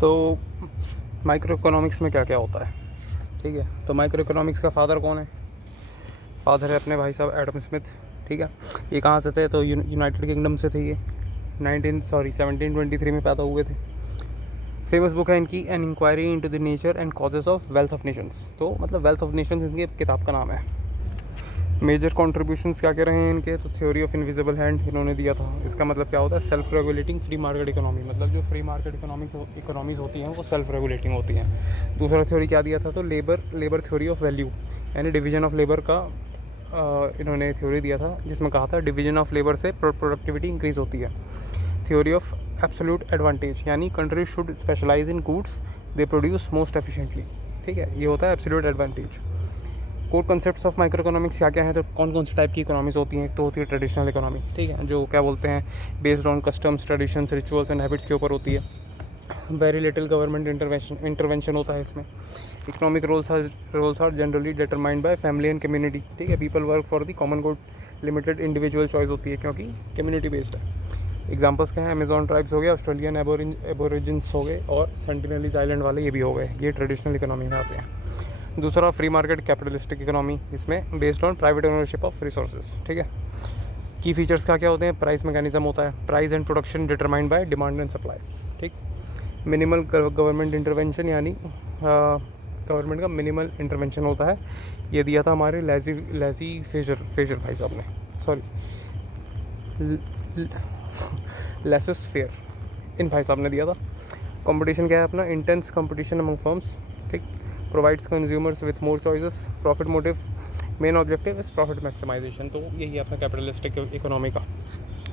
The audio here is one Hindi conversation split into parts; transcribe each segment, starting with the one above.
तो माइक्रो इकोनॉमिक्स में क्या क्या होता है, ठीक है। तो माइक्रो इकोनॉमिक्स का फादर कौन है? फादर है अपने भाई साहब एडम स्मिथ, ठीक है। ये कहाँ से थे? तो यूनाइटेड किंगडम से थे ये। 1723 में पैदा हुए थे। फेमस बुक है इनकी an inquiry into the nature and causes of wealth of nations. तो मतलब वेल्थ ऑफ नेशंस इनकी किताब का नाम है। मेजर कॉन्ट्रीब्यूशंस क्या क्या रहे हैं इनके? तो थ्योरी ऑफ इनविजिबल हैंड इन्होंने दिया था। इसका मतलब क्या होता है? Self regulating free market economy. मतलब जो फ्री मार्केट इकोनॉमीज होती हैं वो सेल्फ रेगुलेटिंग होती हैं। दूसरा थ्योरी क्या दिया था? तो लेबर थ्योरी ऑफ वैल्यू, यानी डिवीजन ऑफ लेबर का इन्होंने थ्योरी दिया था, जिसमें कहा था डिवीजन ऑफ लेबर से प्रोडक्टिविटी इंक्रीज होती है। थ्योरी ऑफ एब्सोल्यूट एडवांटेज, यानी country should specialise in goods they produce most efficiently, ठीक है। ये होता है absolute advantage. Core concepts of microeconomics क्या क्या है? तो कौन कौन से टाइप की इकोनॉमीज होती हैं? एक तो होती है ट्रेडिशनल इकोनॉमी, ठीक है, जो क्या बोलते हैं based on customs, traditions, rituals and habits के ऊपर होती है। वेरी लिटिल गवर्नमेंट इंटरवेंशन होता है इसमें। Economic roles are generally determined by family and community, ठीक है। People work for the common good, limited individual choice होती है क्योंकि कम्युनिटी बेस्ड है। एग्जांपल्स क्या है? अमेजॉन ट्राइब्स हो गया, ऑस्ट्रेलियन एबोरिजिन्स हो गए, और सेंटिनलीज आइलैंड वाले ये भी हो गए। ये ट्रेडिशनल इकोनॉमी में आते हैं। दूसरा फ्री मार्केट कैपिटलिस्टिक इकोनॉमी, इसमें based on private ownership of resources, ठीक है। की फीचर्स क्या क्या होते हैं? प्राइस मैकेनिज्म होता है, price and production determined by demand and supply, ठीक। मिनिमल गवर्नमेंट इंटरवेंशन, यानी गवर्नमेंट का मिनिमल इंटरवेंशन होता है। ये दिया था हमारे लेजी फेजर भाई साहब ने, सॉरी लेसस फेयर इन भाई साहब ने दिया था। कंपटीशन क्या है अपना? इंटेंस कंपटीशन अमंग फर्म्स, ठीक। Provides consumers with more choices, profit motive, main objective is profit maximisation. तो यही है अपना कैपिटलिस्टिक इकोनॉमी का।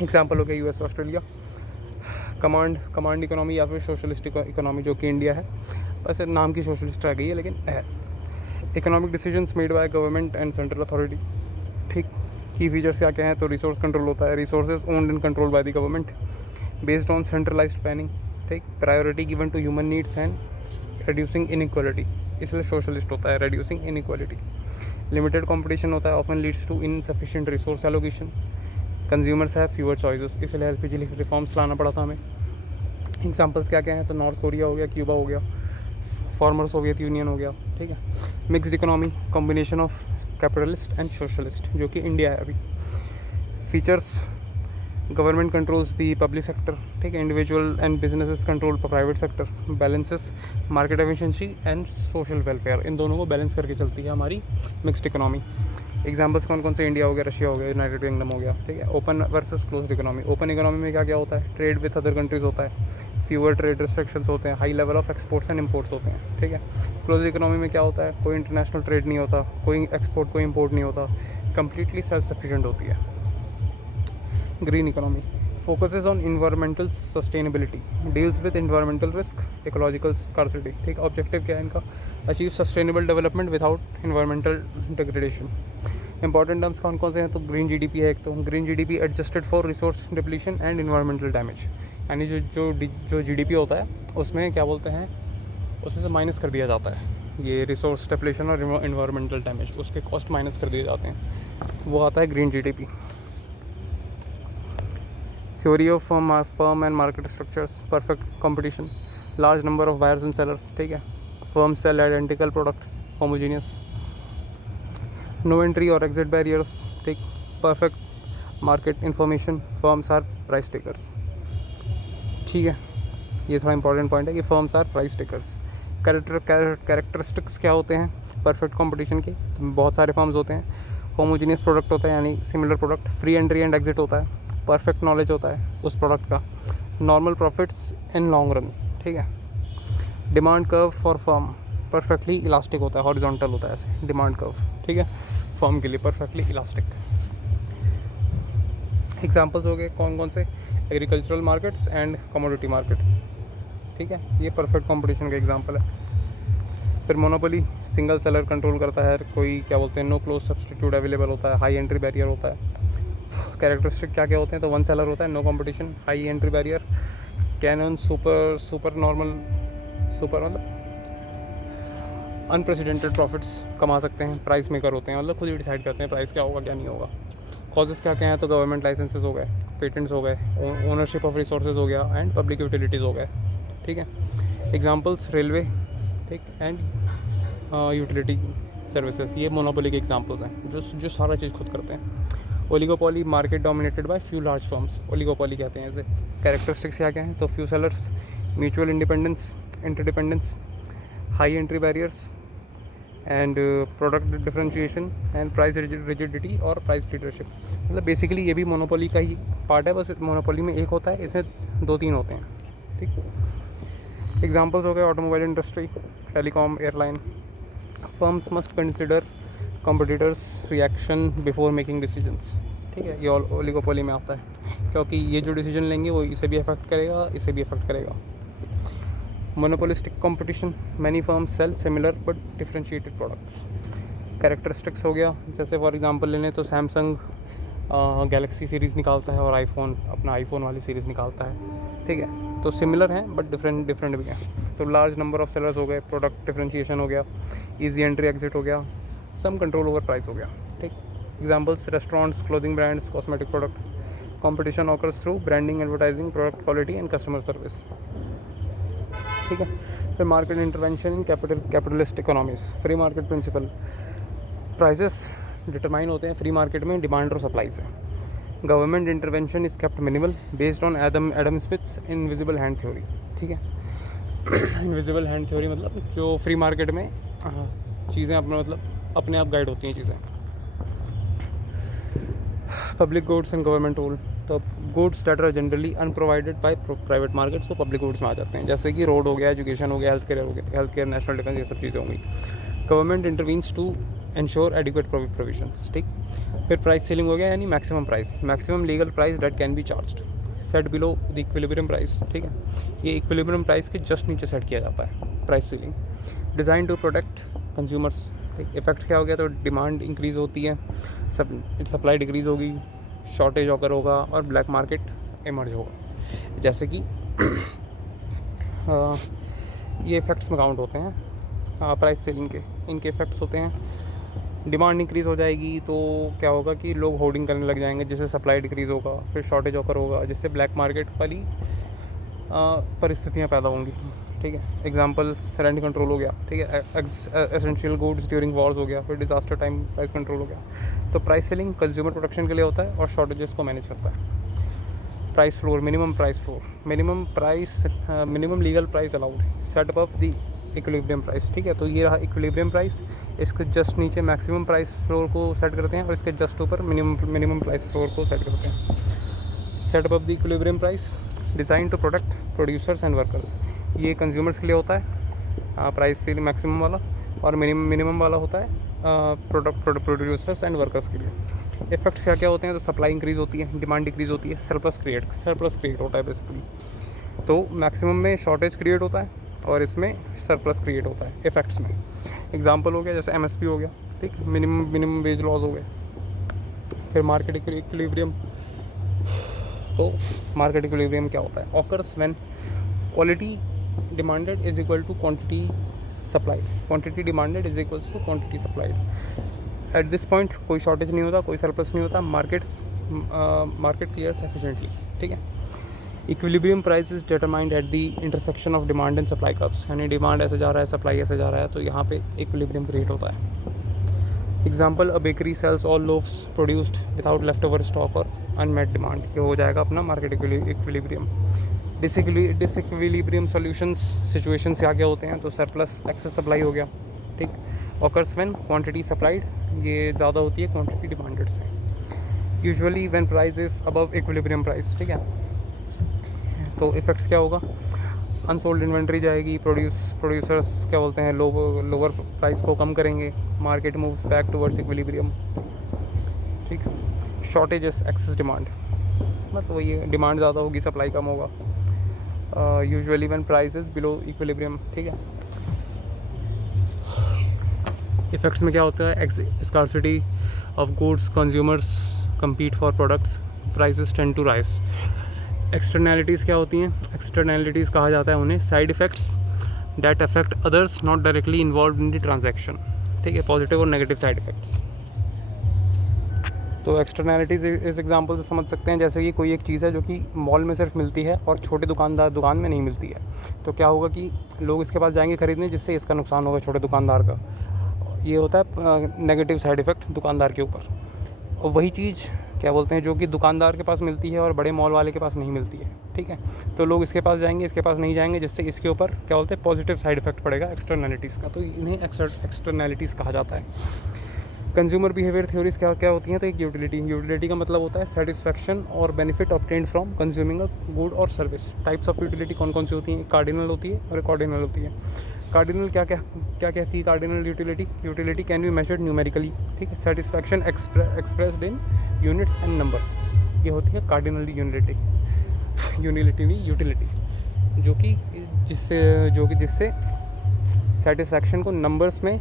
एग्जाम्पल हो गया यूएस, ऑस्ट्रेलिया। कमांड इकोनॉमी या फिर सोशलिस्टिक इकोनॉमी, जो कि इंडिया है। वैसे नाम की सोशलिस्ट रह गई है लेकिन है। Economic decisions made by government and central authority, ठीक। की फीचर्स क्या क्या हैं? तो रिसोर्स कंट्रोल होता है, resources owned and control by the government, based on centralised planning, ठीक। Priority given to human needs and reducing inequality, इसलिए सोशलिस्ट होता है, रिड्यूसिंग इनइक्वालिटी। लिमिटेड कंपटीशन होता है, often leads to insufficient resource allocation. Consumers है फ्यूअर चॉइसेस, इसलिए एलपीजी रिफॉर्म्स लाना पड़ा था हमें। एग्जांपल्स क्या क्या हैं? तो नॉर्थ कोरिया हो गया, क्यूबा हो गया, फॉर्मर सोवियत यूनियन हो गया, ठीक है। Mixed economy, combination of capitalist and socialist, जो कि इंडिया है अभी। Features: government controls the public sector, ठीक है। Individual and businesses control private sector. Balances market efficiency and social welfare, इन दोनों को बैलेंस करके चलती है हमारी मिक्स्ड इकोनॉमी। एग्जांपल्स कौन कौन से? इंडिया हो गया, रशिया हो गया, यूनाइटेड किंगडम हो गया, ठीक है। Open versus closed economy. Open economy में क्या क्या होता है? ट्रेड विथ अदर कंट्रीज होता है, फ्यूअर ट्रेड रिस्ट्रिक्शंस होते हैं, high level of exports and imports होते हैं, ठीक है। क्लोज इकोनॉमी में क्या होता है? कोई इंटरनेशनल ट्रेड नहीं होता, कोई एक्सपोर्ट कोई इंपोर्ट नहीं होता, कंप्लीटली सेल्फ सफिशिएंट होती है। Green economy focuses on environmental sustainability, deals with environmental risk, ecological scarcity, ठीक। ऑब्जेक्टिव क्या है इनका? Achieve sustainable development without environmental degradation. Important terms कौन कौन से हैं? तो ग्रीन जीडीपी है एक, तो green GDP adjusted for resource depletion and environmental damage, यानी जो जीडीपी होता है उसमें क्या बोलते हैं, उसमें से माइनस कर दिया जाता है ये रिसोर्स डिप्लीशन और इन्वायरमेंटल डैमेज, उसके कॉस्ट माइनस कर दिए जाते हैं, वो आता है green GDP. Theory of firm and market structures, perfect competition, large number of buyers and sellers, ठीक है। Firm sell identical products, homogeneous, no entry और एग्जिट बैरियर्स, ठीक। Perfect market information, firms are price takers, ठीक है। ये थोड़ा इंपॉर्टेंट पॉइंट है कि firms are price takers. Characteristics क्या होते हैं परफेक्ट कंपटीशन के? बहुत सारे फर्म्स होते हैं। होमोजीनियस प्रोडक्ट होता है, यानी similar product. Free entry and exit होता है। परफेक्ट नॉलेज होता है उस प्रोडक्ट का। Normal profits in long run, ठीक है। Demand curve for firm perfectly elastic होता है, हॉरिजॉन्टल होता है ऐसे डिमांड कर्व, ठीक है, फर्म के लिए परफेक्टली इलास्टिक। एग्जांपल्स हो गए कौन कौन से? Agricultural markets and commodity markets, ठीक है। ये परफेक्ट कंपटीशन का एग्जांपल है। फिर मोनोपोली, सिंगल सेलर कंट्रोल करता है, कोई क्या बोलते हैं नो क्लोज सब्सटीट्यूट अवेलेबल होता है, हाई एंट्री बैरियर होता है। कैरेक्टरिस्टिक क्या क्या होते हैं? तो वन सेलर होता है, no competition, high entry barrier, can super normal, super मतलब अनप्रेसिडेंटेड प्रॉफिट्स कमा सकते हैं, प्राइस मेकर होते हैं, मतलब खुद ही डिसाइड करते हैं प्राइस क्या होगा क्या नहीं होगा। कॉजेज़ क्या क्या हैं? तो गवर्नमेंट लाइसेंसेज हो गए, पेटेंट्स हो गए, ओनरशिप ऑफ रिसोर्सेज हो गया एंड पब्लिक यूटिलिटीज़ हो गए, ठीक है। एग्जांपल्स रेलवे, ठीक, एंड यूटिलिटी सर्विसेज, ये मोनोपोली के एग्जांपल्स हैं जो सारा चीज़ खुद करते हैं। Oligopoly, market dominated by few large firms, oligopoly कहते हैं इसे। कैरेक्टरिस्टिक्स क्या क्या हैं, तो few sellers, mutual independence, interdependence, high entry barriers and product differentiation and price rigidity और प्राइस लीडरशिप। मतलब बेसिकली ये भी मोनोपोली का ही पार्ट है, बस मोनोपोली में एक होता है, इसमें 2-3 होते हैं, ठीक। एग्जांपल्स हो गए automobile industry, telecom, airline. Firms must consider competitors reaction before making decisions, ठीक है, ये ओलिगोपोली में आता है, क्योंकि ये जो डिसीजन लेंगे वो इसे भी अफेक्ट करेगा, इसे भी अफेक्ट करेगा। Monopolistic competition, many firms sell similar but differentiated products. Characteristics हो गया, जैसे फॉर एग्जांपल लेने तो सैमसंग गैलेक्सी सीरीज़ निकालता है और आईफोन अपना आईफोन वाली सीरीज़ निकालता है, ठीक है, तो सिमिलर हैं बट डिफरेंट भी हैं। तो लार्ज नंबर ऑफ सेलर्स हो गए, प्रोडक्ट डिफरेंशिएशन हो गया, ईजी एंट्री एग्जिट हो गया, सम कंट्रोल ओवर प्राइस हो गया, ठीक। Examples restaurants, clothing brands, cosmetic products. Competition occurs through branding, advertising, product quality and customer service, ठीक है। फिर market intervention in capitalist economies, free market principle. Prices determine होते हैं फ्री मार्केट में डिमांड और सप्लाई से। Government intervention is kept minimal based on Adam Smith's invisible hand theory, ठीक है। इनविजिबल हैंड थ्योरी मतलब जो फ्री मार्केट में चीज़ें अपने आप गाइड होती हैं चीज़ें। Public goods and government rule, तो goods that are generally unprovided by private market तो पब्लिक गुड्स में आ जाते हैं, जैसे कि रोड हो गया, एजुकेशन हो गया, हेल्थ केयर, नेशनल डिफेंस, ये सब चीज़ें होंगी। Government intervenes to ensure adequate provisions, ठीक। फिर प्राइस सेलिंग हो गया, यानी maximum price, maximum legal price that can be charged set below the equilibrium price, ठीक है। ये इक्विलिब्रियम प्राइस के जस्ट नीचे सेट किया जाता है price ceiling. Design to protect consumers, ठीक। इफेक्ट्स क्या हो गया, तो डिमांड इंक्रीज़ होती है, सप्लाई डिक्रीज़ होगी, शॉर्टेज ऑकर होगा और ब्लैक मार्केट इमर्ज होगा। जैसे कि ये इफ़ेक्ट्स में काउंट होते हैं प्राइस सेलिंग के, इनके इफ़ेक्ट्स होते हैं। डिमांड इंक्रीज़ हो जाएगी तो क्या होगा कि लोग होर्डिंग करने लग जाएंगे, जिससे सप्लाई डिक्रीज़ होगा, फिर शॉर्टेज ऑकर होगा, जिससे ब्लैक मार्केट वाली परिस्थितियाँ पैदा होंगी, ठीक है। एग्जांपल रेंट कंट्रोल हो गया, ठीक है, एसेंशियल गुड्स ड्यूरिंग वॉर्स हो गया, फिर डिज़ास्टर टाइम प्राइस कंट्रोल हो गया। तो प्राइस सेलिंग कंज्यूमर प्रोटेक्शन के लिए होता है और शॉर्टेजेस को मैनेज करता है। Price floor, minimum price floor, minimum legal price allowed set up the equilibrium price, ठीक है। तो ये रहा इक्विलिब्रियम प्राइस, इसके जस्ट नीचे मैक्सिमम प्राइस फ्लोर को सेट करते हैं और इसके जस्ट ऊपर मिनिमम प्राइस फ्लोर को सेट करते हैं। Set up the equilibrium price, design to protect producers and workers, ये कंज्यूमर्स के लिए होता है प्राइस सेलिंग मैक्सिमम वाला, और मिनिमम वाला होता है प्रोड्यूसर्स एंड वर्कर्स के लिए। इफेक्ट्स क्या क्या होते हैं, तो सप्लाई इंक्रीज़ होती है, डिमांड डिक्रीज़ होती है, सरप्लस क्रिएट होता है बेसिकली। तो मैक्सिमम में शॉर्टेज क्रिएट होता है और इसमें सरप्लस क्रिएट होता है इफेक्ट्स में। एग्जांपल हो गया जैसे एमएसपी हो गया, ठीक, मिनिमम वेज लॉस हो गए। फिर मार्केट इक्विलिब्रियम, तो मार्केट इक्विलिब्रियम क्या होता है, occurs when quality demanded is equal to quantity supplied, quantity demanded is equal to quantity supplied. At this point कोई शॉर्टेज नहीं होता, कोई सरप्लस नहीं होता, मार्केट क्लियर्स एफिशिएंटली, ठीक है। Equilibrium price is determined at the intersection of demand and supply curves, यानी डिमांड ऐसे जा रहा है, सप्लाई ऐसे जा रहा है, तो यहाँ पे इक्विलिब्रियम क्रिएट होता है। Example, a bakery sells all loaves produced without left over stock और अनमेट डिमांड, ये हो जाएगा अपना market equilibrium. Disequilibrium solutions situation से आगे होते हैं, तो सरप्लस एक्सेस सप्लाई हो गया, ठीक। ऑकर्स व्हेन क्वांटिटी सप्लाइड, ये ज़्यादा होती है क्वांटिटी डिमांडेड से। Usually when price is above equilibrium price, ठीक है। तो इफेक्ट्स क्या होगा, अनसोल्ड इन्वेंट्री जाएगी, प्रोड्यूसर्स क्या बोलते हैं, लोअर प्राइस को कम करेंगे, market moves back towards equilibrium, ठीक। शॉर्टेजेस, एक्सेस डिमांड, मतलब वही डिमांड ज़्यादा होगी, सप्लाई कम होगा। Usually when price is below equilibrium, ठीक है। इफेक्ट्स में क्या होता है, scarcity of goods, consumers compete for products, prices tend to rise। Externalities क्या होती हैं, एक्सटर्नैलिटीज़ कहा जाता है उन्हें, side effects that affect others not directly involve in the transaction, ठीक है, पॉजिटिव और नेगेटिव साइड इफ़ेक्ट्स। तो एक्सटर्नैलिटीज़ इस एग्जांपल से समझ सकते हैं, जैसे कि कोई एक चीज़ है जो कि मॉल में सिर्फ मिलती है और छोटे दुकान में नहीं मिलती है, तो क्या होगा कि लोग इसके पास जाएंगे खरीदने, जिससे इसका नुकसान होगा छोटे दुकानदार का। ये होता है नेगेटिव साइड इफ़ेक्ट दुकानदार के ऊपर। और वही चीज़ क्या बोलते हैं जो कि दुकानदार के पास मिलती है और बड़े मॉल वाले के पास नहीं मिलती है, ठीक है, तो लोग इसके पास जाएंगे, इसके पास नहीं जाएंगे, जिससे इसके ऊपर क्या बोलते हैं पॉजिटिव साइड इफेक्ट पड़ेगा एक्सटर्नैलिटीज़ का। तो इन्हें एक्सटर्नैलिटीज़ कहा जाता है। कंज्यूमर बिहेवियर थ्योरीज क्या क्या होती हैं? तो एक यूटिलिटी का मतलब होता है सेटिस्फैक्शन और benefit obtained from consuming a good और सर्विस। टाइप्स ऑफ यूटिलिटी कौन कौन सी होती हैं? कार्डिनल होती है और एक ऑर्डिनल होती है। कार्डिनल क्या कहती है? Cardinal utility can be measured numerically, ठीक है, satisfaction expressed in units and numbers. ये होती है कार्डिनल यूटिलिटी, जो कि जिससे सेटिस्फैक्शन को नंबर्स में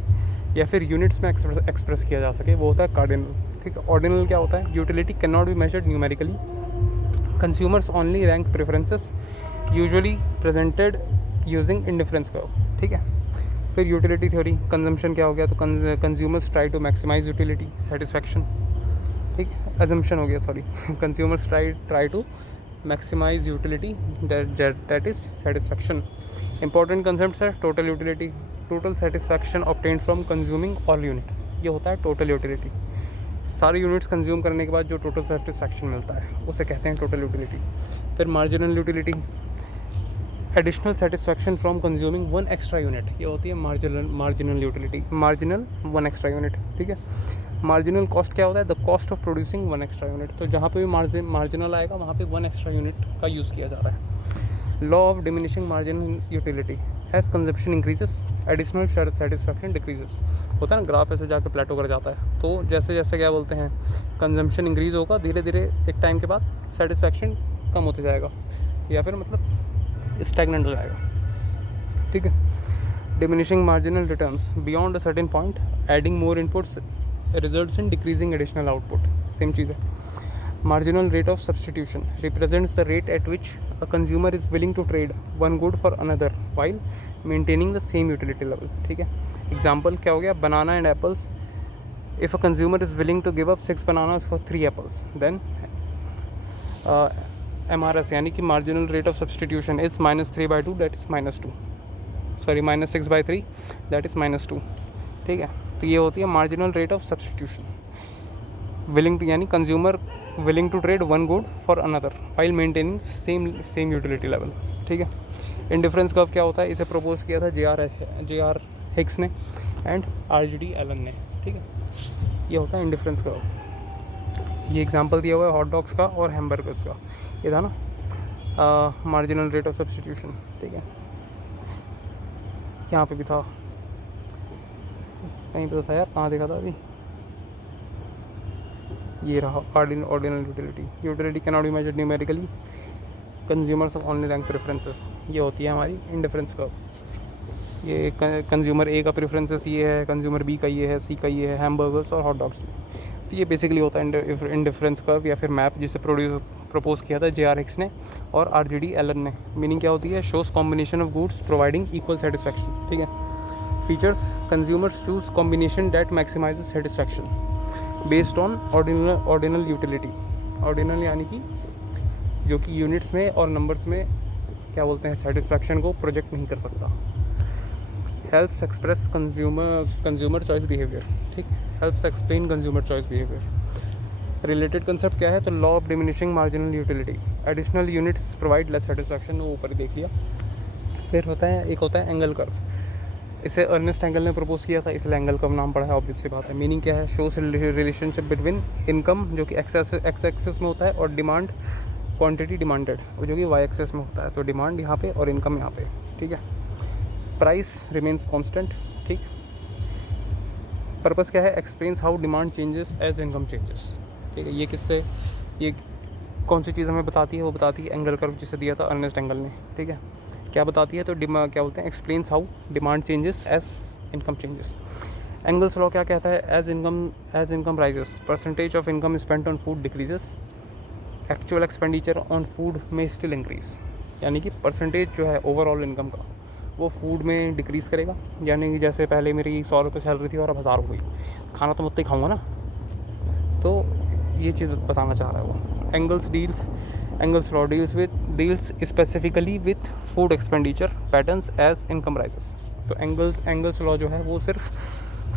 या फिर यूनिट्स में एक्सप्रेस किया जा सके, वो होता है कार्डिनल, ठीक है। ऑर्डिनल क्या होता है? Utility can not be measured numerically, consumers only rank preferences usually presented using indifference curve, ठीक है। फिर यूटिलिटी थ्योरी, कंजम्पशन क्या हो गया? तो consumers try to maximise utility satisfaction, ठीक है, अजम्पशन हो गया, sorry consumers try to maximise utility that is satisfaction. Important concept है total utility, total satisfaction obtained from consuming all units, ये होता है टोटल यूटिलिटी। सारे यूनिट्स कंज्यूम करने के बाद जो टोटल सेटिस्फैक्शन मिलता है उसे कहते हैं टोटल यूटिलिटी। फिर marginal utility, additional satisfaction from consuming one extra unit, ये होती है marginal utility, marginal one extra unit, ठीक है। मार्जिनल कॉस्ट क्या होता है? The cost of producing one extra unit, तो जहाँ पे भी मार्जिनल आएगा वहाँ पे वन एक्स्ट्रा यूनिट का यूज़ किया जा रहा है। Law of diminishing marginal utility, as consumption increases additional satisfaction decreases, होता है ना ग्राफ ऐसे जाकर प्लेटो कर जाता है। तो जैसे जैसे क्या बोलते हैं कंजम्पशन इंक्रीज़ होगा, धीरे धीरे एक टाइम के बाद सेटिस्फैक्शन कम होते जाएगा या फिर मतलब स्टैग्नेंट हो जाएगा, ठीक है। Diminishing marginal returns, beyond a certain point adding more inputs results in decreasing additional output, same चीज़ है। Marginal rate of substitution represents the rate at which a consumer is willing to trade one good for another while maintaining the same utility level, ठीक है। एग्जाम्पल क्या हो गया? Banana and apples, if a consumer is willing to give up 6 bananas for 3 apples, then MRS यानी कि marginal rate of substitution is -3/2 that is -2, sorry -6/3 that is -2, ठीक है। तो ये होती है marginal rate of substitution. Willing to यानी consumer willing to trade one good for another while maintaining same utility level, ठीक है। इंडिफरेंस कर्व क्या होता है? इसे प्रपोज किया था जे आर हिक्स ने एंड RGD एलन ने, ठीक है। ये होता है इंडिफरेंस कर्व। ये एग्जांपल दिया हुआ है हॉट डॉग्स का और हैमबर्गर्स का, ये था ना मार्जिनल रेट ऑफ सब्सटीट्यूशन, ठीक है। यहाँ पे भी था, कहीं पे था यार, कहाँ देखा था अभी, ये रहा ordinal utility can not be measured numerically, consumers only rank preferences, ये होती है हमारी इंडिफरेंस कर्व। ये कंज्यूमर ए का प्रेफरेंसेस ये है, कंज्यूमर बी का ये है, सी का ये है, हैमबर्गर्स और हॉट डॉग्स। तो ये बेसिकली होता है इंडिफरेंस कर्व या फिर मैप, जिसे प्रपोज किया था जे.आर. हिक्स ने और RGD एलन ने। मीनिंग क्या होती है? Shows combination of goods providing equal satisfaction, ठीक है। Features, consumers choose combination that maximise satisfaction based on ordinal utility. Ordinal यानी कि जो कि यूनिट्स में और नंबर्स में क्या बोलते हैं सेटिस्फैक्शन को प्रोजेक्ट नहीं कर सकता। Helps express consumer choice behaviour, ठीक, helps explain consumer choice behaviour. Related concept क्या है? तो law of diminishing marginal utility, additional units provide less satisfaction, वो ऊपर ही देख लिया। फिर होता है एक होता है एंगल कर्व, इसे अर्नेस्ट एंगल ने प्रपोज किया था, इसलिए एंगल कर्व नाम पड़ा है, ऑब्वियस सी बात है। मीनिंग क्या है? शोज रिलेशनशिप बिटवीन इनकम जो कि एक्स एक्सिस में होता है और डिमांड क्वांटिटी डिमांडेड जो कि वाई एक्सिस में होता है। तो डिमांड यहाँ पे और इनकम यहाँ पे, ठीक है। प्राइस रिमेन्स कांस्टेंट, ठीक। पर्पस क्या है? Explains how demand changes as income changes, ठीक है। ये कौन सी चीज़ हमें बताती है? वो बताती है एंगल कर्व जिसे दिया था अर्नेस्ट एंगल ने, ठीक है। क्या बताती है? तो क्या बोलते हैं? Explains how demand changes as income changes. Engel's law क्या कहता है? As income rises percentage of income spent on food decreases, actual expenditure on food में स्टिल इंक्रीज, यानी कि परसेंटेज जो है ओवरऑल इनकम का वो फूड में डिक्रीज़ करेगा। यानी कि जैसे पहले मेरी 100 रुपये सैलरी थी और अब 1000 हो गई, खाना तो मैं उतना ही खाऊंगा ना, तो ये चीज़ बताना चाह रहा है वो। Engel's law deals specifically with food expenditure patterns as income rises. तो एंगल्स लॉ जो है वो सिर्फ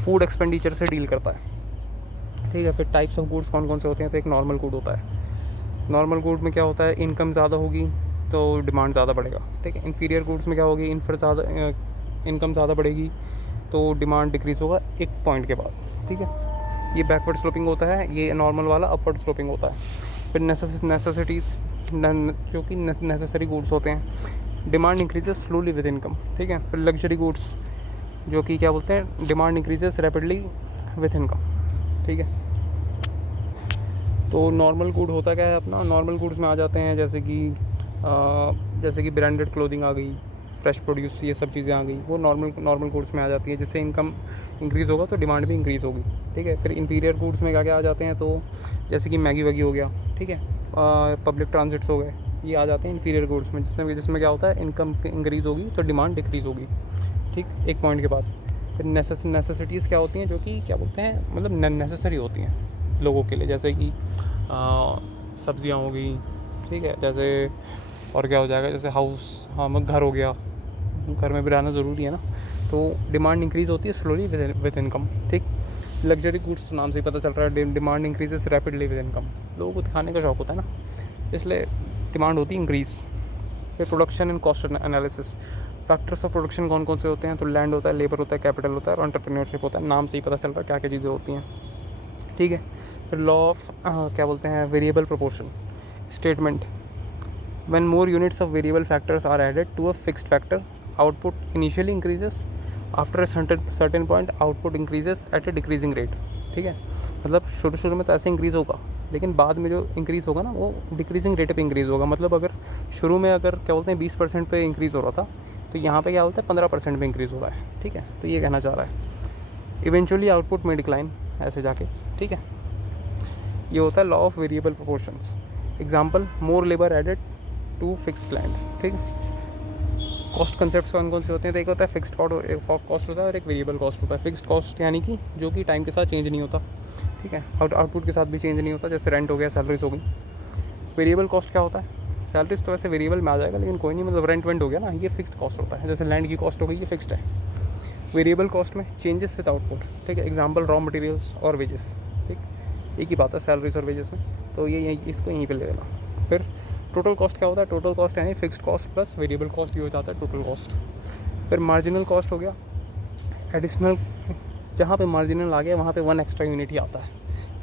फूड एक्सपेंडिचर से डील करता है, ठीक है। फिर टाइप्स ऑफ गुड्स कौन कौन से होते हैं, तो एक नॉर्मल गुड होता है। नॉर्मल गुड में क्या होता है, इनकम ज़्यादा होगी तो डिमांड ज़्यादा बढ़ेगा, ठीक है। इन्फीरियर गुड्स में क्या होगी, इनकम ज़्यादा बढ़ेगी तो डिमांड डिक्रीज़ होगा एक पॉइंट के बाद, ठीक है। ये बैकवर्ड स्लोपिंग होता है, ये नॉर्मल वाला अपवर्ड स्लोपिंग होता है। फिर नेसेसिटीज़ जो कि नेसेसरी गुड्स होते हैं, demand increases slowly with income, ठीक है। फिर लग्जरी गुड्स जो कि क्या बोलते हैं, demand increases rapidly with income, ठीक है। तो नॉर्मल गुड होता क्या है अपना, नॉर्मल गुड्स में आ जाते हैं जैसे कि ब्रांडेड क्लोथिंग आ गई, फ्रेश प्रोड्यूस, ये सब चीज़ें आ गई, वो नॉर्मल गुड्स में आ जाती है, जिससे इनकम इंक्रीज़ होगा तो डिमांड भी इंक्रीज़ होगी, ठीक है। फिर इंफीरियर गुड्स में क्या क्या आ जाते हैं, तो जैसे कि मैगी वैगी हो गया, ठीक है, पब्लिक ट्रांजिट्स हो गए, ये आ जाते हैं इंफीरियर गुड्स में, जिसमें क्या होता है, इनकम इंक्रीज़ होगी तो डिमांड डिक्रीज़ होगी, ठीक, एक पॉइंट के बाद। फिर नेसेसिटीज़ क्या होती हैं, जो कि क्या बोलते हैं, मतलब नेसेसरी होती हैं लोगों के लिए, जैसे कि सब्जियां हो गई, ठीक है, जैसे और क्या हो जाएगा, जैसे घर हो गया, घर में भी रहना ज़रूरी है ना, तो डिमांड इंक्रीज़ होती है स्लोली विद इनकम, ठीक। लग्जरी गुड्स तो नाम से ही पता चल रहा है, demand increases rapidly with income, लोगों को दिखाने का शौक होता है ना, इसलिए डिमांड होती है इंक्रीज़। फिर production and cost analysis, factors of production कौन कौन से होते हैं, तो लैंड होता है, लेबर होता है, कैपिटल होता है और एंटरप्रेन्योरशिप होता है, नाम से ही पता चल रहा है क्या क्या चीज़ें होती हैं, ठीक है। फिर लॉ ऑफ क्या बोलते हैं, variable proportion statement, when more units of variable factors are added to a fixed factor, output initially increases, after certain point output increases at a decreasing rate, ठीक है। मतलब शुरू में तो ऐसे इंक्रीज़ होगा, लेकिन बाद में जो इंक्रीज़ होगा ना वो डिक्रीजिंग रेट पे इंक्रीज़ होगा। मतलब अगर शुरू में क्या बोलते हैं 20% पे इंक्रीज़ हो रहा था, तो यहाँ पे क्या बोलते हैं 15% पे इंक्रीज़ हो रहा है, ठीक है। तो ये कहना चाह रहा है इवेंचुअली आउटपुट में डिक्लाइन ऐसे जाके, ठीक है। ये होता है law of variable proportions. Example, more labour added to fixed land, ठीक है। कॉस्ट कंसेप्ट कौन कौन से होते हैं, तो एक होता है फिक्स्ड कॉस्ट होता है और एक वेरिएबल कॉस्ट होता है। फिक्स्ड कॉस्ट यानी कि जो कि टाइम के साथ चेंज नहीं होता, ठीक है, आउटपुट के साथ भी चेंज नहीं होता, जैसे रेंट हो गया, सैलरीज हो गई। वेरिएबल कॉस्ट क्या होता है, सैलरीज तो वैसे वेरिएबल में आ जाएगा, लेकिन कोई नहीं, मतलब रेंट वेंट हो गया ना, ये फिक्स्ड कॉस्ट होता है। जैसे लैंड की कॉस्ट हो गई, ये फिक्स्ड है। वेरिएबल कॉस्ट में चेंजेस विद आउटपुट, ठीक है। एग्जाम्पल, रॉ मटेरियल्स और वेजेस, ठीक, एक ही बात है सैलरीज और वेजेस में, तो ये इसको यहीं पर ले लेना। फिर टोटल कॉस्ट क्या होता है, टोटल कॉस्ट यानी fixed cost plus variable cost, ये हो जाता है टोटल कॉस्ट। फिर मार्जिनल कॉस्ट हो गया, एडिशनल, जहाँ पे मार्जिनल आ गया वहाँ पे 1 एक्स्ट्रा यूनिट ही आता है,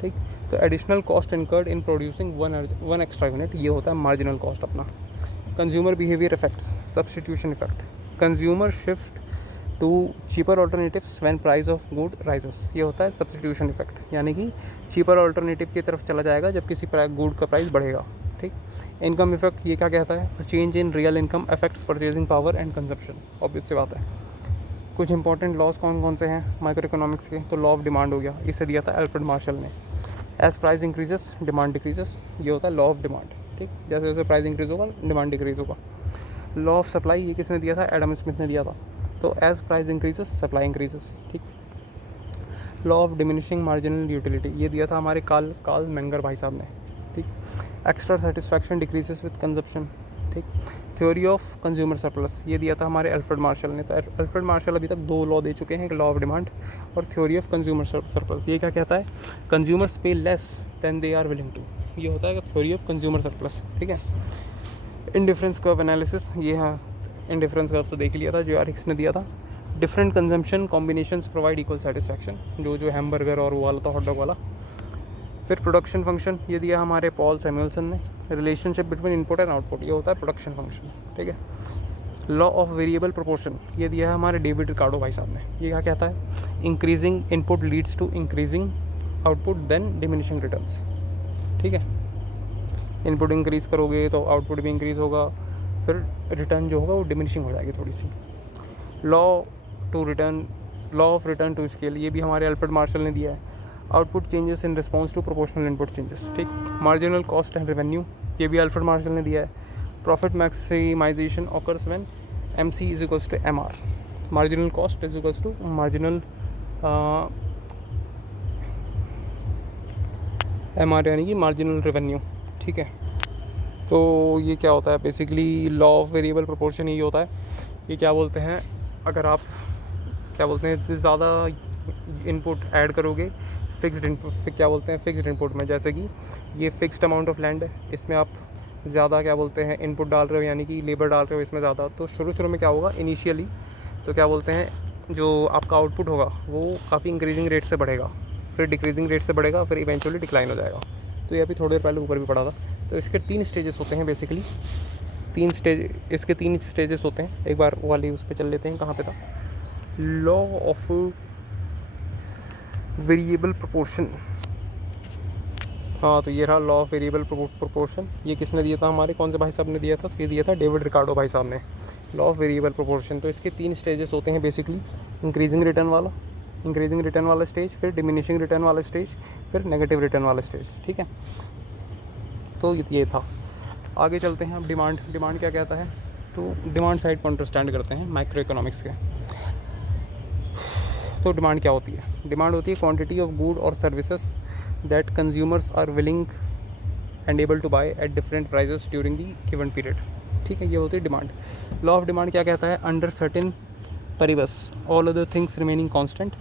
ठीक। तो additional cost incurred in producing one extra unit, ये होता है मार्जिनल कॉस्ट अपना। Consumer behaviour effects, substitution effect, consumer shift to cheaper alternatives when price of good rises, ये होता है सब्स्टिट्यूशन इफेक्ट, यानी कि चीपर ऑल्टरनेटिव की तरफ चला जाएगा जब किसी गुड का प्राइस बढ़ेगा, ठीक। इनकम इफेक्ट, ये क्या कहता है, change in real income affects purchasing power and consumption, obvious सी बात है। कुछ इंपॉर्टेंट लॉज कौन कौन से हैं माइक्रो इकोनॉमिक्स के, तो लॉ ऑफ डिमांड हो गया, इसे दिया था अल्फ्रेड मार्शल ने। As price increases demand decreases, ये होता है लॉ ऑफ डिमांड, ठीक। जैसे जैसे प्राइस इंक्रीज होगा डिमांड डिक्रीज होगा। लॉ ऑफ सप्लाई, ये किसने दिया था, एडम स्मिथ ने दिया था। तो as price increases supply increases, ठीक। Law of diminishing marginal utility, ये दिया था हमारे कार्ल मेंगर भाई साहब ने, ठीक। Extra satisfaction decreases with consumption, ठीक। थ्योरी ऑफ कंज्यूमर सरप्लस, ये दिया था हमारे अल्फ्रेड मार्शल ने। तो अल्फ्रेड मार्शल अभी तक 2 लॉ दे चुके हैं, एक लॉ ऑफ डिमांड और थ्योरी ऑफ कंज्यूमर सरप्लस। ये क्या कहता है, consumers pay less than they are willing to, ये होता है थ्योरी ऑफ कंज्यूमर सरप्लस, ठीक है। इंडिफरेंस कर्व एनालिसिस, ये है इंडिफरेंस कर्व तो देख लिया था, जो यारिक्स ने दिया था। Different consumption combinations provide equal satisfaction, जो हैमबर्गर और वो वाला था, हॉट डॉग वाला। फिर प्रोडक्शन फंक्शन, ये दिया हमारे पॉल सैमुअल्सन ने। Relationship between input and output, ये होता है प्रोडक्शन फंक्शन, ठीक है। लॉ ऑफ वेरिएबल प्रोपोर्शन, ये दिया है हमारे डेविड रिकार्डो भाई साहब ने। ये क्या कहता है, increasing input leads to increasing output then diminishing returns, ठीक है। इनपुट इंक्रीज करोगे तो आउटपुट भी इंक्रीज होगा, फिर रिटर्न जो होगा वो डिमिनिशिंग हो जाएगी थोड़ी सी। Law of return to scale, ये भी हमारे अल्फ्रेड मार्शल ने दिया है। Output changes in response to proportional input changes, ठीक। मार्जिनल कॉस्ट एंड रेवेन्यू, ये भी अल्फ्रेड मार्शल ने दिया है। Profit maximisation occurs when MC is equals to MR, marginal cost is equals to marginal MR यानी कि मार्जिनल रेवेन्यू, ठीक है। तो ये क्या होता है basically, law of variable proportion यही होता है। ये क्या बोलते हैं, अगर आप क्या बोलते हैं ज़्यादा इनपुट ऐड करोगे फिक्स्ड इनपुट, क्या बोलते हैं फिक्स्ड इनपुट में, जैसे कि ये फिक्स्ड अमाउंट ऑफ लैंड है, इसमें आप ज़्यादा क्या बोलते हैं इनपुट डाल रहे हो, यानी कि लेबर डाल रहे हो इसमें ज़्यादा, तो शुरू में क्या होगा इनिशियली, तो क्या बोलते हैं जो आपका आउटपुट होगा वो काफ़ी इंक्रीजिंग रेट से बढ़ेगा, फिर डिक्रीजिंग रेट से बढ़ेगा, फिर इवेंचुअली डिक्लाइन हो जाएगा। तो ये अभी थोड़ी देर पहले ऊपर भी पड़ा था। तो इसके 3 स्टेजेस होते हैं बेसिकली, इसके 3 स्टेजेस होते हैं। एक बार वाली उस पर चल लेते हैं, कहाँ पे था, लॉ ऑफ वेरिएबल प्रोपोर्शन। हाँ, तो ये रहा लॉ ऑफ वेरिएबल प्रोपोर्शन। ये किसने दिया था, हमारे कौन से भाई साहब ने दिया था, ये दिया था डेविड रिकार्डो भाई साहब ने, लॉ ऑफ वेरिएबल प्रोपोर्शन। तो इसके 3 स्टेजेस होते हैं बेसिकली, इंक्रीजिंग रिटर्न वाला स्टेज, फिर डिमिनिशिंग रिटर्न वाला स्टेज, फिर नेगेटिव रिटर्न वाला स्टेज। ठीक है, तो ये था। आगे चलते हैं अब डिमांड क्या कहता है। तो डिमांड साइड को अंडरस्टैंड करते हैं माइक्रो इकोनॉमिक्स के। तो डिमांड क्या होती है, डिमांड होती है क्वांटिटी ऑफ गुड और services that consumers are willing and able to buy at different prices during the given period. ठीक है, ये होती है डिमांड। लॉ ऑफ डिमांड क्या कहता है, अंडर सर्टेन paribus all other things remaining constant,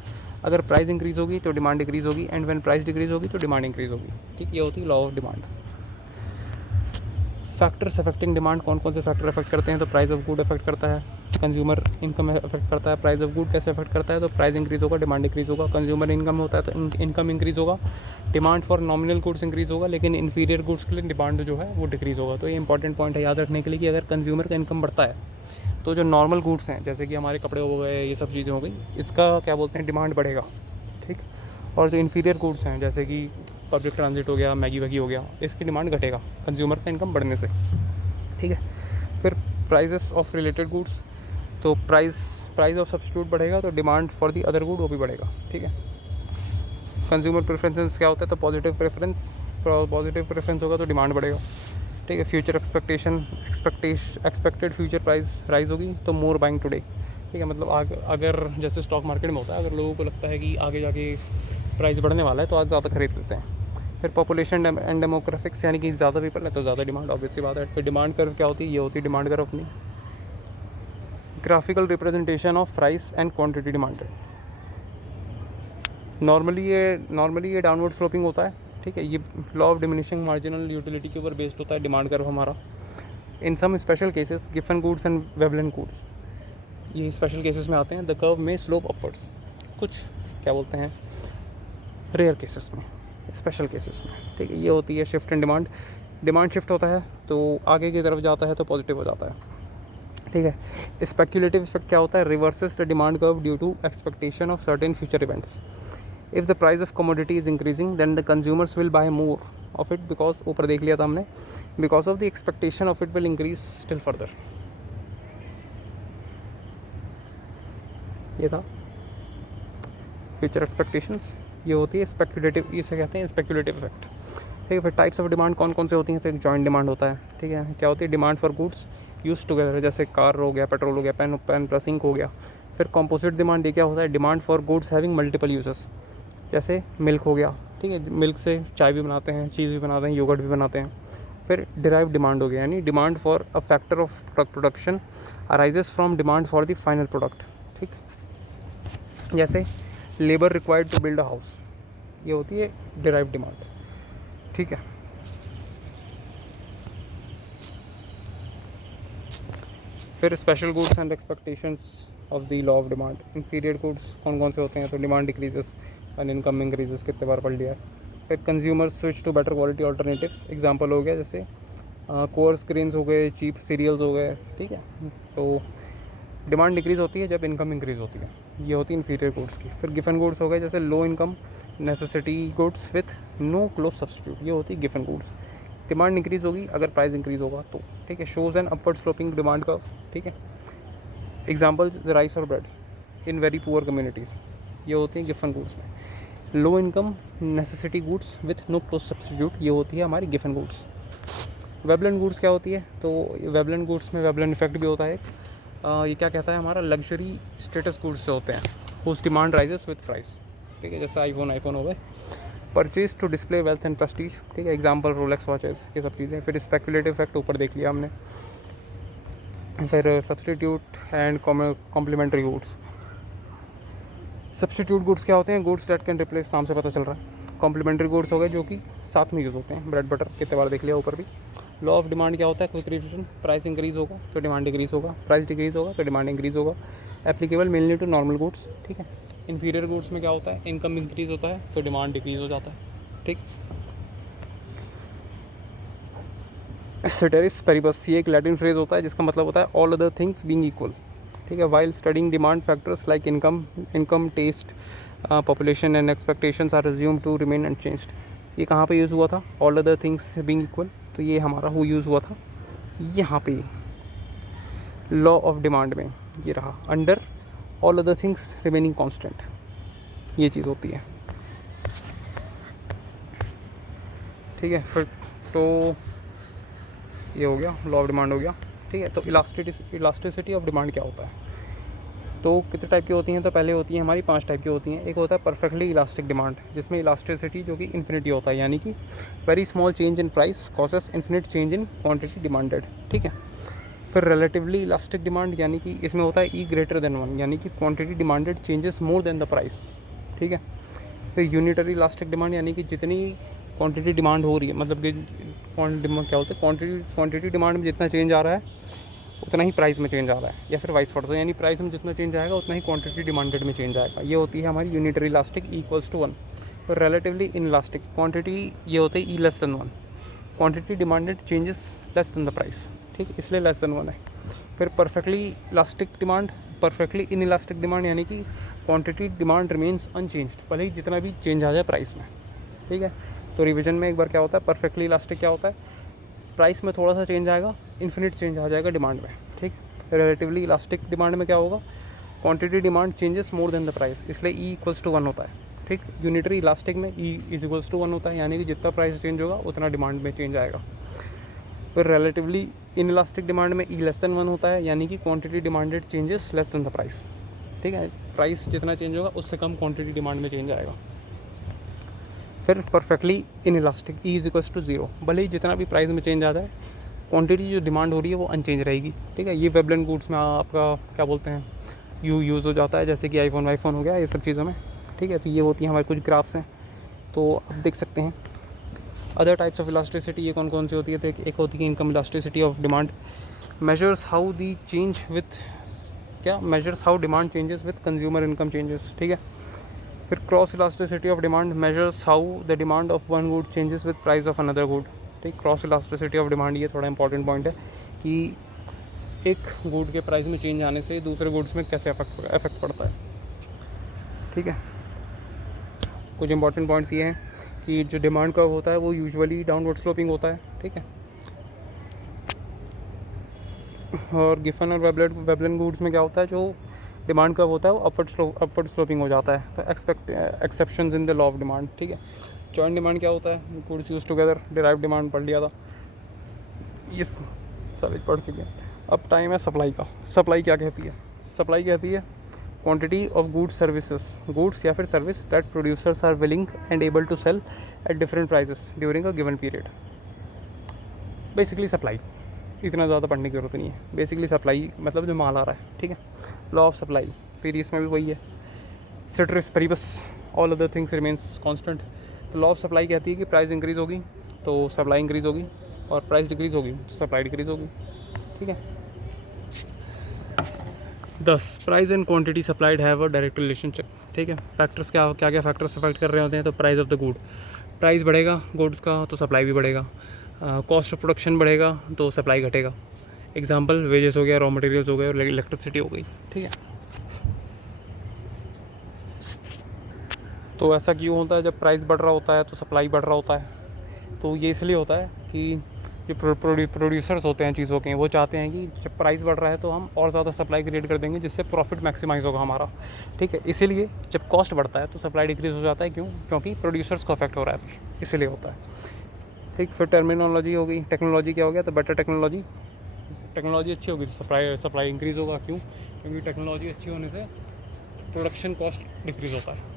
अगर प्राइस इंक्रीज होगी तो डिमांड डिक्रीज होगी, एंड व्हेन प्राइस डिक्रीज होगी तो डिमांड इंक्रीज होगी। ठीक, ये होती है law of demand. Factors affecting demand, कौन कौन से फैक्टर अफेक्ट करते हैं, तो प्राइस ऑफ गुड अफेक्ट करता है, कंज्यूमर इनकम अफेक्ट करता है। प्राइस ऑफ गुड कैसे अफेक्ट करता है, तो प्राइस इंक्रीज होगा डिमांड डिक्रीज होगा। कंज्यूमर इनकम होता है तो इनकम इंक्रीज होगा, demand for nominal goods increase होगा, लेकिन इन्फीरियर गुड्स के लिए डिमांड जो है वो डिक्रीज होगा। तो ये इंपॉर्टेंट पॉइंट है याद रखने के लिए कि अगर कंज्यूमर का इनकम बढ़ता है तो जो नॉर्मल गुड्स हैं जैसे कि हमारे कपड़े हो गए, ये सब चीज़ें हो गई, इसका क्या बोलते हैं डिमांड बढ़ेगा। ठीक, और जो इन्फीरियर गुड्स हैं जैसे कि पब्लिक ट्रांजिट हो गया, मैगी वैगी हो गया, इसकी डिमांड घटेगा कंज्यूमर का इनकम बढ़ने से। ठीक है, फिर प्राइजेस ऑफ रिलेटेड गुड्स, तो प्राइस ऑफ सब्स्टिट्यूट बढ़ेगा तो demand for the other good वो भी बढ़ेगा। ठीक है, कंज्यूमर प्रेफरेंसेस क्या होता है, तो पॉजिटिव प्रेफरेंस होगा तो डिमांड बढ़ेगा। ठीक है, future expected future price rise होगी तो मोर बाइंग टुडे। ठीक है, मतलब अगर जैसे स्टॉक मार्केट में होता है, अगर लोगों को लगता है कि आगे जाके प्राइस बढ़ने वाला है तो आज ज़्यादा खरीद लेते हैं। फिर पॉपुलेशन एंड डेमोग्राफिक्स, यानी कि ज़्यादा पीपल है तो ज़्यादा डिमांड, ऑब्वियसली बात है। फिर डिमांड कर्व क्या होती है, ये होती है डिमांड कर्व अपनी graphical representation of price and quantity demanded. Normally ये डाउनवर्ड स्लोपिंग होता है। ठीक है, ये law of diminishing marginal utility के ऊपर बेस्ड होता है डिमांड कर्व हमारा। In some special cases Giffen goods and वेवलेंट गुड्स, ये स्पेशल केसेस में आते हैं। द कर्व में स्लोप अपवर्ड्स, कुछ क्या बोलते हैं रेयर केसेस में, स्पेशल केसेस में। ठीक है, ये होती है शिफ्ट इन डिमांड शिफ्ट होता है तो आगे की तरफ जाता है तो पॉजिटिव हो जाता है। ठीक है, स्पेक्यूलेटिव इफेक्ट क्या होता है, reverses the demand curve due to expectation of certain future events. If the price of commodity is increasing then the consumers will buy more of it because, ऊपर देख लिया था हमने, because of the expectation of it will increase still further. ये था फ्यूचर एक्सपेक्टेशंस, ये होती है स्पेक्यूलेटिव, इसे कहते हैं स्पेक्यूलेटिव इफेक्ट। ठीक है, फिर टाइप्स ऑफ डिमांड कौन कौन से होती हैं, तो एक जॉइंट डिमांड होता है। ठीक है, क्या होती है, demand for goods use together, जैसे कार हो गया, पेट्रोल हो गया, पेन प्लस इंक हो गया। फिर कॉम्पोजिट डिमांड, ये क्या होता है, demand for goods having multiple uses, जैसे मिल्क हो गया। ठीक है, मिल्क से चाय भी बनाते हैं, चीज़ भी बनाते हैं, योगर्ट भी बनाते हैं। फिर डिराइव डिमांड हो गया, यानी demand for a factor of production arises from demand for the final product. ठीक, जैसे labour required to build a house, ये होती है डिराइव डिमांड। ठीक है, फिर special goods and expectations of the law of demand. Inferior goods कौन कौन से होते हैं, तो demand decreases and income increases, कितने बार पढ़ लिया है। फिर consumer switch to better quality alternatives, example हो गया जैसे कोर्स ग्रेन्स हो गए, चीप सीरियल्स हो गए। ठीक है, तो डिमांड डिक्रीज होती है जब इनकम इंक्रीज होती है, ये होती है इन्फीरियर गुड्स की। फिर गिफन गुड्स हो गए जैसे low income necessity goods with no close substitute, ये होती है गिफन गुड्स। डिमांड इंक्रीज होगी अगर प्राइस इंक्रीज होगा तो। ठीक है, shows an upward sloping demand curve. ठीक है, एग्जाम्पल राइस और bread in very poor communities, ये होती हैं गिफन गुड्स में। Low income necessity goods with no close substitute, ये होती है हमारी गिफन गुड्स। वेबलेंट गुड्स क्या होती है, तो वेबलेंट गुड्स में वेबलेंट इफेक्ट भी होता है। ये क्या कहता है, हमारा लग्जरी स्टेटस गुड्स से होते हैं whose demand rises with price. ठीक है, जैसे आईफोन हो गए, purchase to display wealth and prestige, ठीक है, एग्जाम्पल रोलेक्स वॉचेस, ये सब चीज़ें। फिर स्पेकुलेटिव इफेक्ट ऊपर देख लिया हमने। फिर substitute and complementary goods. Substitute goods क्या होते हैं? गुड्स डेट कैन रिप्लेस, नाम से पता चल रहा है। कॉम्प्लीमेंट्री गुड्स हो गए जो कि साथ में यूज़ होते हैं, ब्रेड बटर कितने बार देख लिया ऊपर भी। लॉ ऑफ डिमांड क्या होता है? क्विक रिविजन, प्राइस इंक्रीज होगा तो डिमांड डिक्रीज होगा, प्राइस डिक्रीज होगा तो डिमांड इंक्रीज होगा। Applicable mainly to normal goods, ठीक है। इन्फीरियर गुड्स में क्या होता है? इनकम इंक्रीज होता है तो डिमांड डिक्रीज हो जाता है, ठीक। सेटेरिस पेरिबस, ये एक लैटिन फ्रेज होता है जिसका मतलब होता है all other things being equal, ठीक है। While studying demand factors like income taste population and expectations are assumed to remain unchanged. ये कहाँ पे यूज़ हुआ था? All other things being equal, तो ये हमारा हु यूज़ हुआ था यहाँ पे लॉ ऑफ डिमांड में, ये रहा under all other things remaining constant, ये चीज़ होती है, ठीक है। फिर तो ये हो गया, लॉ ऑफ डिमांड हो गया, ठीक है। तो इलास्टिसिटी ऑफ डिमांड क्या होता है? तो कितने टाइप की होती हैं? तो पहले होती है हमारी 5 टाइप की होती हैं। एक होता है परफेक्टली इलास्टिक डिमांड, जिसमें इलास्टिसिटी जो कि इन्फिनिटी होता है, यानी कि very small change in price causes infinite change in quantity demanded, ठीक है। फिर रिलेटिवली इलास्टिक डिमांड, यानी कि इसमें होता है ई ग्रेटर देन 1, यानी कि quantity demanded changes more than the price, ठीक है। फिर यूनिटरी इलास्टिक डिमांड, यानी कि जितनी क्वांटिटी डिमांड हो रही है, मतलब कि क्या होता है, क्वांटिटी डिमांड में जितना चेंज आ रहा है उतना ही प्राइस में चेंज आ रहा है, या फिर वाइस वर्सा, यानी प्राइस में जितना चेंज आएगा उतना ही क्वांटिटी डिमांडेड में चेंज आएगा। ये होती है हमारी यूनिटरी इलास्टिक इक्वल्स टू 1। फिर रिलेटिवली इन इलास्टिक क्वांटिटी, ये होते हैं E less than 1, quantity demanded changes less than the price, ठीक, इसलिए लेस देन 1 है। फिर perfectly elastic demand, perfectly inelastic demand, यानी कि क्वांटिटी डिमांड रिमेन्स अनचेंज्ड, भले ही जितना भी चेंज आ जाए प्राइस में, ठीक है। तो रिवीजन में एक बार क्या होता है, परफेक्टली इलास्टिक क्या होता है? प्राइस में थोड़ा सा चेंज आएगा, इन्फिनिट चेंज आ जाएगा डिमांड में, ठीक। रिलेटिवली इलास्टिक डिमांड में क्या होगा? Quantity demand changes more than the price, इसलिए ई इक्वल्स टू 1 होता है, ठीक। यूनिटरी इलास्टिक में ई इज इक्वल्स टू 1 होता है, यानी कि जितना प्राइस चेंज होगा उतना डिमांड में चेंज आएगा। फिर रिलेटिवली इन इलास्टिक डिमांड में ई लेस देन 1 होता है, यानी कि quantity demanded changes less than the price, ठीक है। प्राइस जितना चेंज होगा उससे कम क्वांटिटी डिमांड में चेंज आएगा। फिर perfectly inelastic E is equals to 0, भले ही जितना भी प्राइस में चेंज आ जाए क्वांटिटी जो डिमांड हो रही है वो अनचेंज रहेगी, ठीक है। ये वेबलेंट गुड्स में आपका क्या बोलते हैं, यूज़ हो जाता है, जैसे कि आईफोन हो गया, ये सब चीज़ों में, ठीक है। तो ये होती है हमारे कुछ ग्राफ्स हैं, तो आप देख सकते हैं। अदर टाइप्स ऑफ इलास्टिसिटी ये कौन कौन सी होती है? तो एक होती है income elasticity of demand, measures how the change with क्या measures how demand changes with consumer income changes, ठीक है। फिर cross elasticity of demand, measures how the demand of one good changes with price of another good, ठीक। क्रॉस इलास्टिसिटी ऑफ डिमांड, ये थोड़ा इंपॉर्टेंट पॉइंट है कि एक गुड के प्राइस में चेंज आने से दूसरे गुड्स में कैसे इफेक्ट पड़ता है, ठीक है। कुछ इंपॉर्टेंट पॉइंट्स ये हैं कि जो डिमांड कर्व होता है वो यूजुअली डाउनवर्ड स्लोपिंग होता है, ठीक है। और गिफन और वेबलेन गुड्स में क्या होता है, जो डिमांड कर्व होता है वो अपवर्ड स्लोपिंग हो जाता है। तो exceptions in the law of demand, ठीक है। जॉइंट डिमांड क्या होता है? Goods use together. Derive demand पढ़ लिया था, ये सारे पढ़ चुके हैं। अब टाइम है सप्लाई का। सप्लाई क्या कहती है? सप्लाई कहती है quantity of goods services, goods या फिर service that producers are willing and able to sell at different prices during a given period. Basically supply, इतना ज़्यादा पढ़ने की जरूरत नहीं है। बेसिकली सप्लाई मतलब जो माल आ रहा है, ठीक है। लॉ ऑफ सप्लाई, फिर इसमें भी वही है, citrus Paribas, all other things remains constant. तो लॉ ऑफ सप्लाई कहती है कि प्राइस इंक्रीज़ होगी तो सप्लाई इंक्रीज़ होगी, और प्राइस डिक्रीज़ होगी तो सप्लाई डिक्रीज़ होगी, ठीक है। 10 price and quantity supplied have a direct relationship, ठीक है। फैक्टर्स क्या क्या फैक्टर्स अफेक्ट कर रहे होते हैं? तो price of the good, price बढ़ेगा गुड्स का तो सप्लाई भी बढ़ेगा। कॉस्ट ऑफ प्रोडक्शन बढ़ेगा तो सप्लाई घटेगा। एग्जांपल वेजेस हो गया, रॉ मटेरियल्स हो गए और इलेक्ट्रिसिटी हो गई, ठीक है। तो ऐसा क्यों होता है? जब प्राइस बढ़ रहा होता है तो सप्लाई बढ़ रहा होता है। तो ये इसलिए होता है कि जो प्रोड्यूसर्स होते हैं चीज़ों के, वो चाहते हैं कि जब प्राइस बढ़ रहा है तो हम और ज़्यादा सप्लाई क्रिएट कर देंगे जिससे प्रॉफिट मैक्सिमाइज होगा हमारा, ठीक है। इसीलिए जब कॉस्ट बढ़ता है तो सप्लाई डिक्रीज हो जाता है। क्यों? क्योंकि प्रोड्यूसर्स को अफेक्ट हो रहा है, फिर इसलिए होता है, ठीक। फिर टर्मिनोलॉजी हो गई, टेक्नोलॉजी क्या हो गया? तो बेटर टेक्नोलॉजी, टेक्नोलॉजी अच्छी होगी तो सप्लाई इंक्रीज़ होगा। क्यों? क्योंकि टेक्नोलॉजी अच्छी होने से प्रोडक्शन कॉस्ट डिक्रीज़ होता है।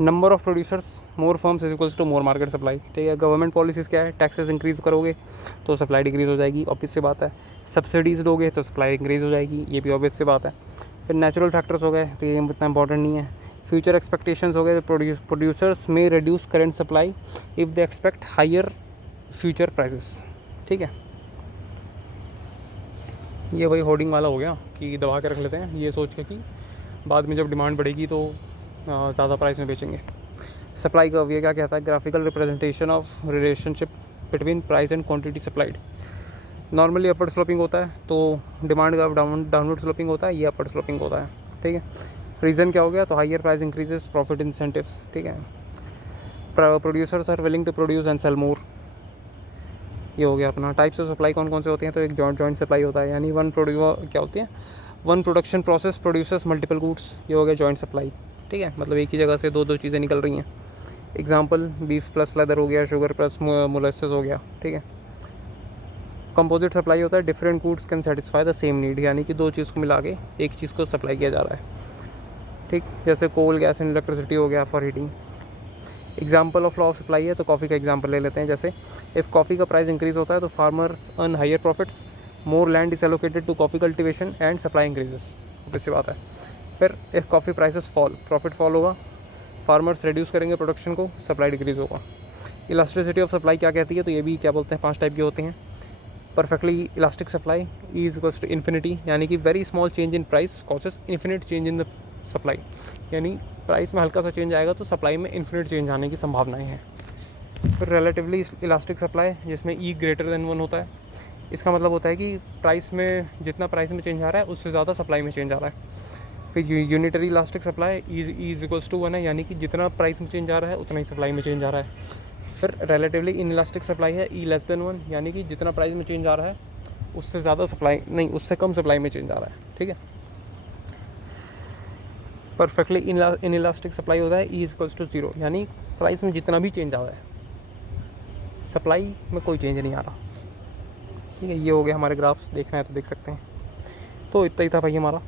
Number of producers more firms is equals to more market supply. ठीक है, गवर्नमेंट पॉलिसीज़ क्या है, टैक्सेस इंक्रीज़ करोगे तो सप्लाई डिक्रीज़ हो जाएगी, ऑब्वियस सी बात है। सब्सिडीज़ दोगे तो सप्लाई इंक्रीज़ हो जाएगी, ये भी ऑब्वियस सी बात है। फिर नेचुरल फैक्टर्स हो गए तो ये इतना इंपॉर्टेंट नहीं है। फ्यूचर एक्सपेक्टेशंस हो गए, प्रोड्यूसर्स में reduce current supply if they expect higher future prices. ठीक है, ये वही होर्डिंग वाला हो गया कि दबा के रख लेते हैं ये सोच के कि बाद में जब डिमांड बढ़ेगी तो ज़्यादा प्राइस में बेचेंगे। सप्लाई कर्व ये क्या कहता है, graphical representation of relationship between price and quantity supplied. Normally upward sloping होता है तो डिमांड का डाउनवर्ड स्लोपिंग होता है, ये अपवर्ड स्लोपिंग होता है। ठीक है, रीज़न क्या हो गया, तो higher price increases profit incentives. ठीक है, producers are willing to produce and sell more, ये हो गया अपना। टाइप्स ऑफ सप्लाई कौन कौन से होते हैं, तो एक जॉइंट सप्लाई होता है, यानी क्या होती है, one production process producers multiple goods, ये हो गया जॉइंट सप्लाई। ठीक है, मतलब एक ही जगह से दो चीज़ें निकल रही हैं। एग्जांपल बीफ प्लस लेदर हो गया, शुगर प्लस मोलेसेस हो गया। ठीक है, कंपोजिट सप्लाई होता है, different goods can satisfy the same need, यानी कि दो चीज़ को मिला के एक चीज़ को सप्लाई किया जा रहा है। ठीक, जैसे कोल गैस एंड इलेक्ट्रिसिटी हो गया for heating. Example of law of supply है तो कॉफ़ी का एग्जाम्पल ले लेते हैं। जैसे इफ़ कॉफ़ी का प्राइस इंक्रीज होता है तो farmers earn higher profits, more land is allocated to coffee cultivation and supply increases, वैसी बात है। फिर if coffee prices fall, profit fall होगा, फार्मर्स रिड्यूस करेंगे प्रोडक्शन को, सप्लाई डिक्रीज होगा। इलास्टिसिटी ऑफ सप्लाई क्या कहती है, तो ये भी क्या बोलते हैं, 5 टाइप के होते हैं। Perfectly elastic supply is equals to infinity, यानी कि very small change in price causes infinite change in the supply, यानी प्राइस में हल्का सा चेंज आएगा तो सप्लाई में इन्फिनिट चेंज आने की संभावनाएं हैं। फिर रिलेटिवली इलास्टिक सप्लाई जिसमें ई ग्रेटर देन 1 होता है, इसका मतलब होता है कि प्राइस में जितना प्राइस में चेंज आ रहा है उससे ज़्यादा सप्लाई में चेंज आ रहा है। फिर unitary elastic supply is equals to 1 है, यानी कि जितना प्राइस में चेंज आ रहा है उतना ही सप्लाई में चेंज आ रहा है। फिर रिलेटिवली इन इलास्टिक सप्लाई है ई लेस देन 1, यानी कि जितना प्राइस में चेंज आ रहा है उससे ज़्यादा सप्लाई नहीं, उससे कम सप्लाई में चेंज आ रहा है। ठीक है, परफेक्टली इन इलास्टिक सप्लाई होता है ई इज इक्वल्स टू 0, यानी प्राइस में जितना भी चेंज आ रहा है सप्लाई में कोई चेंज नहीं आ रहा। ठीक है, ये हो गया हमारे ग्राफ्स, देखना है तो देख सकते हैं। तो इतना ही था भाई हमारा।